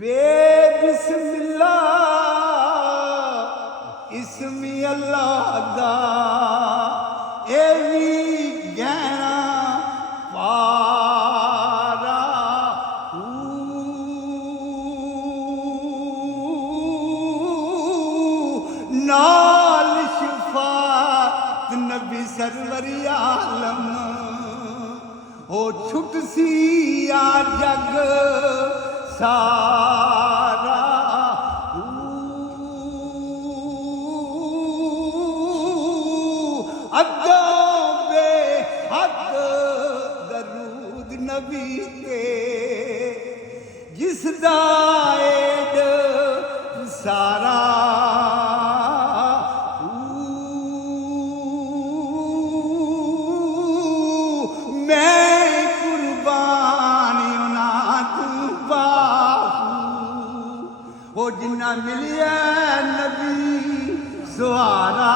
बेबिस्मिल्लाह इस्मी अल्लाह दा A V गहना पारा नाल शफात नबी सरवर आलम हो छुट सी आ जग सारा अदो बेहद दरूद नबी ते जिसदा एड सारा जिन्ना मिलिया नबी सुहारा